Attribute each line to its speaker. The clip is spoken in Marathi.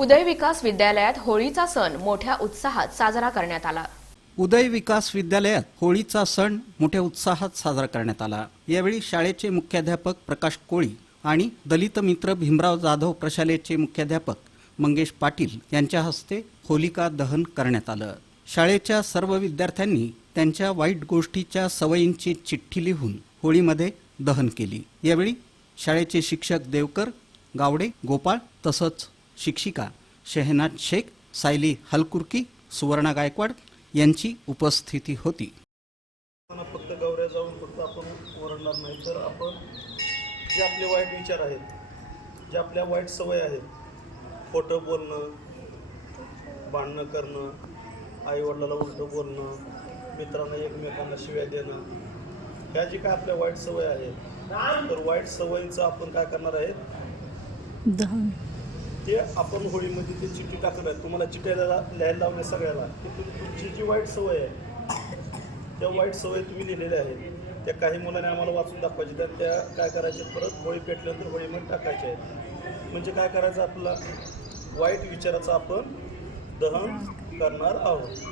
Speaker 1: उदय विकास विद्यालयात होळीचा सण मोठ्या उत्साहात साजरा करण्यात आला.
Speaker 2: उदय विकास विद्यालयात होळीचा सण मोठ्या उत्साहात साजरा करण्यात आला. यावेळी शाळेचे मुख्याध्यापक प्रकाश कोळी आणि दलित मित्र भीमराव जाधव प्रशालेचे मुख्याध्यापक मंगेश पाटील यांच्या हस्ते होलिका दहन करण्यात आलं. शाळेच्या सर्व विद्यार्थ्यांनी त्यांच्या वाईट गोष्टीच्या सवयींची चिठ्ठी लिहून होळीमध्ये दहन केली. यावेळी शाळेचे शिक्षक देवकर गावडे गोपाळ तसंच शिक्षिका शेहनाज शेख सायली हलकुर्की सुवर्णा गायकवाड यांची उपस्थिती होती.
Speaker 3: फक्त गौऱ्या जाऊन फक्त आपण ओरडणार नाही. तर आपण जे आपले वाईट विचार आहेत जे आपल्या वाईट सवय आहेत खोटं बोलणं भांडणं करणं आईवडिलाला उलटं बोलणं मित्रांना एकमेकांना शिव्या देणं ह्या जी काय आपल्या वाईट सवय आहेत तर वाईट सवयींचं आपण काय करणार आहे
Speaker 4: दहन.
Speaker 3: ते आपण होळीमध्ये ते चिठ्ठी टाकत आहे तुम्हाला चिठ्ठ्याला लिहायला लावल्या सगळ्याला. की तुमची जी वाईट सवय आहे त्या वाईट सवय तुम्ही लिहिलेल्या आहेत. त्या काही मुलांनी आम्हाला वाचून दाखवायचे तर त्या काय करायचे? परत होळी पेटल्यानंतर होळीमध्ये टाकायच्या आहेत. म्हणजे काय करायचं आपला? वाईट विचाराचं आपण दहन करणार आहोत.